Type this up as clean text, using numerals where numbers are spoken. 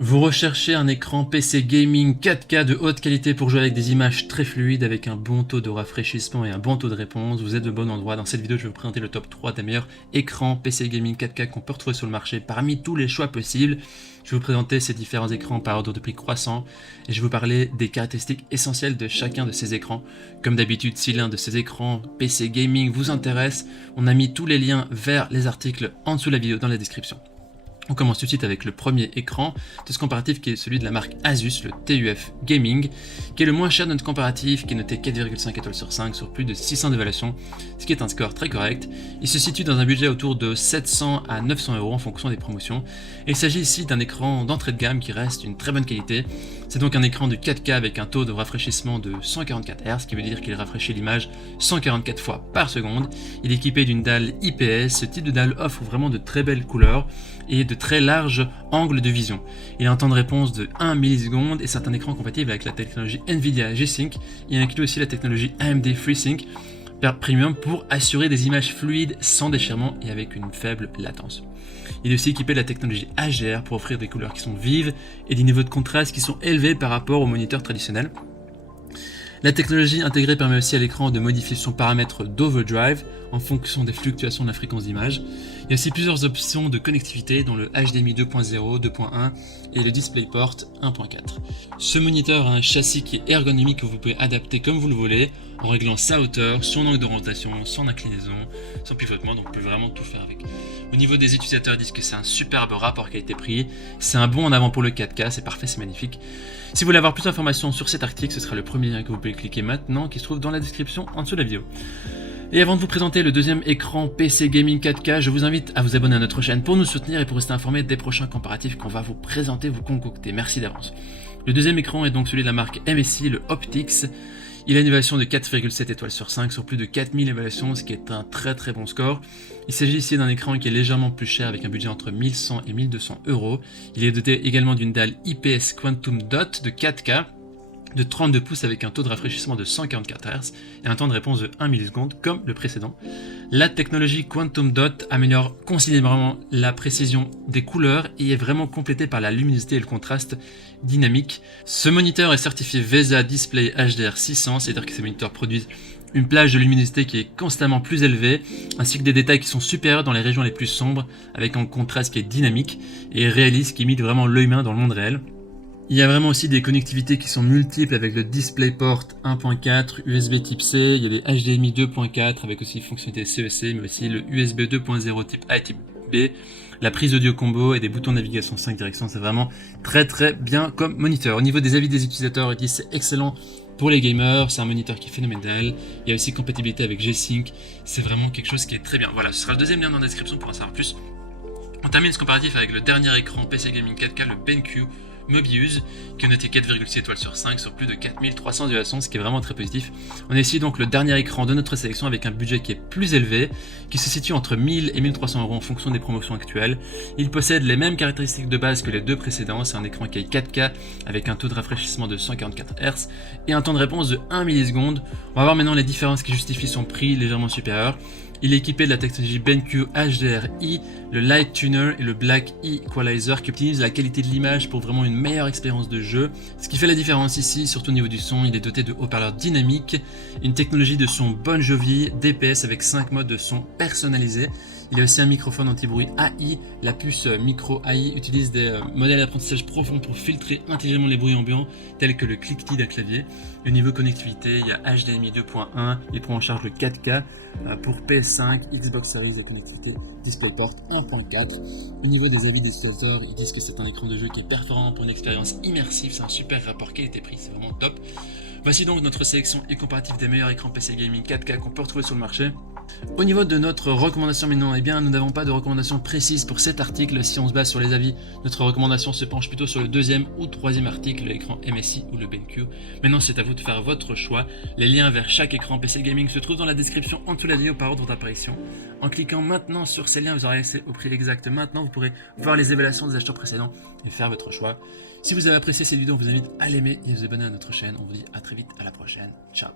Vous recherchez un écran PC gaming 4K de haute qualité pour jouer avec des images très fluides, avec un bon taux de rafraîchissement et un bon taux de réponse. Vous êtes au bon endroit. Dans cette vidéo, je vais vous présenter le top 3 des meilleurs écrans PC gaming 4K qu'on peut retrouver sur le marché parmi tous les choix possibles. Je vais vous présenter ces différents écrans par ordre de prix croissant et je vais vous parler des caractéristiques essentielles de chacun de ces écrans. Comme d'habitude, si l'un de ces écrans PC gaming vous intéresse, on a mis tous les liens vers les articles en dessous de la vidéo dans la description. On commence tout de suite avec le premier écran de ce comparatif qui est celui de la marque Asus, le TUF Gaming, qui est le moins cher de notre comparatif, qui est noté 4,5 étoiles sur 5 sur plus de 600 d'évaluation, ce qui est un score très correct. Il se situe dans un budget autour de 700 à 900 € en fonction des promotions. Et il s'agit ici d'un écran d'entrée de gamme qui reste une très bonne qualité. C'est donc un écran de 4K avec un taux de rafraîchissement de 144 Hz, ce qui veut dire qu'il rafraîchit l'image 144 fois par seconde. Il est équipé d'une dalle IPS. Ce type de dalle offre vraiment de très belles couleurs et de très larges angles de vision. Il a un temps de réponse de 1 milliseconde et c'est un écran compatible avec la technologie Nvidia G-Sync. Il inclut aussi la technologie AMD FreeSync Premium pour assurer des images fluides sans déchirement et avec une faible latence. Il est aussi équipé de la technologie HDR pour offrir des couleurs qui sont vives et des niveaux de contraste qui sont élevés par rapport au moniteur traditionnel. La technologie intégrée permet aussi à l'écran de modifier son paramètre d'overdrive en fonction des fluctuations de la fréquence d'image. Il y a aussi plusieurs options de connectivité dont le HDMI 2.0, 2.1 et le DisplayPort 1.4. Ce moniteur a un châssis qui est ergonomique que vous pouvez adapter comme vous le voulez en réglant sa hauteur, son angle d'orientation, son inclinaison, son pivotement, donc vous pouvez vraiment tout faire avec. Au niveau des utilisateurs, ils disent que c'est un superbe rapport qualité-prix, c'est un bond en avant pour le 4K, c'est parfait, c'est magnifique. Si vous voulez avoir plus d'informations sur cet article, ce sera le premier lien que vous pouvez cliquer maintenant qui se trouve dans la description en dessous de la vidéo. Et avant de vous présenter le deuxième écran PC Gaming 4K, je vous invite à vous abonner à notre chaîne pour nous soutenir et pour rester informé des prochains comparatifs qu'on va vous présenter, vous concocter. Merci d'avance. Le deuxième écran est donc celui de la marque MSI, le Optix. Il a une évaluation de 4,7 étoiles sur 5 sur plus de 4000 évaluations, ce qui est un très bon score. Il s'agit ici d'un écran qui est légèrement plus cher avec un budget entre 1100 et 1200 €. Il est doté également d'une dalle IPS Quantum Dot de 4K de 32 pouces avec un taux de rafraîchissement de 144 Hz et un temps de réponse de 1 milliseconde comme le précédent. La technologie Quantum Dot améliore considérablement la précision des couleurs et est vraiment complétée par la luminosité et le contraste dynamique. Ce moniteur est certifié VESA Display HDR 600, c'est-à-dire que ces moniteurs produisent une plage de luminosité qui est constamment plus élevée, ainsi que des détails qui sont supérieurs dans les régions les plus sombres, avec un contraste qui est dynamique et réaliste qui imite vraiment l'œil humain dans le monde réel. Il y a vraiment aussi des connectivités qui sont multiples avec le DisplayPort 1.4, USB type C, il y a des HDMI 2.4 avec aussi fonctionnalité CEC, mais aussi le USB 2.0 type A et type B, la prise audio combo et des boutons de navigation 5 directions, c'est vraiment très bien comme moniteur. Au niveau des avis des utilisateurs, ils disent c'est excellent pour les gamers, c'est un moniteur qui est phénoménal, il y a aussi compatibilité avec G-Sync, c'est vraiment quelque chose qui est très bien. Voilà, ce sera le deuxième lien dans la description pour en savoir plus. On termine ce comparatif avec le dernier écran PC Gaming 4K, le BenQ Mobius, qui est noté 4,6 étoiles sur 5 sur plus de 4300 évaluations, ce qui est vraiment très positif. On a ici donc le dernier écran de notre sélection avec un budget qui est plus élevé, qui se situe entre 1000 et 1300 € en fonction des promotions actuelles. Il possède les mêmes caractéristiques de base que les deux précédents, c'est un écran qui est 4K avec un taux de rafraîchissement de 144 Hz et un temps de réponse de 1 milliseconde. On va voir maintenant les différences qui justifient son prix légèrement supérieur. Il est équipé de la technologie BenQ HDRI, le Light Tuner et le Black Equalizer qui optimisent la qualité de l'image pour vraiment une meilleure expérience de jeu. Ce qui fait la différence ici, surtout au niveau du son, il est doté de haut-parleurs dynamiques, une technologie de son Bon Jovi, DPS avec 5 modes de son personnalisés. Il y a aussi un microphone anti-bruit AI. La puce micro AI utilise des modèles d'apprentissage profond pour filtrer intelligemment les bruits ambiants tels que le cliquetis d'un clavier. Au niveau connectivité, il y a HDMI 2.1, il prend en charge le 4K pour PS5, Xbox Series et connectivité DisplayPort 1.4. Au niveau des avis des utilisateurs, ils disent que c'est un écran de jeu qui est performant pour une expérience immersive, c'est un super rapport qualité-prix, c'est vraiment top. Voici donc notre sélection et comparatif des meilleurs écrans PC Gaming 4K qu'on peut retrouver sur le marché. Au niveau de notre recommandation maintenant, eh bien nous n'avons pas de recommandation précise pour cet article. Si on se base sur les avis, notre recommandation se penche plutôt sur le deuxième ou troisième article, l'écran MSI ou le BenQ. Maintenant c'est à vous de faire votre choix. Les liens vers chaque écran PC Gaming se trouvent dans la description en dessous de la vidéo par ordre d'apparition. En cliquant maintenant sur ces liens, vous aurez accès au prix exact. Maintenant vous pourrez voir les évaluations des acheteurs précédents et faire votre choix. Si vous avez apprécié cette vidéo, on vous invite à l'aimer et à vous abonner à notre chaîne. On vous dit à très vite, à la prochaine. Ciao.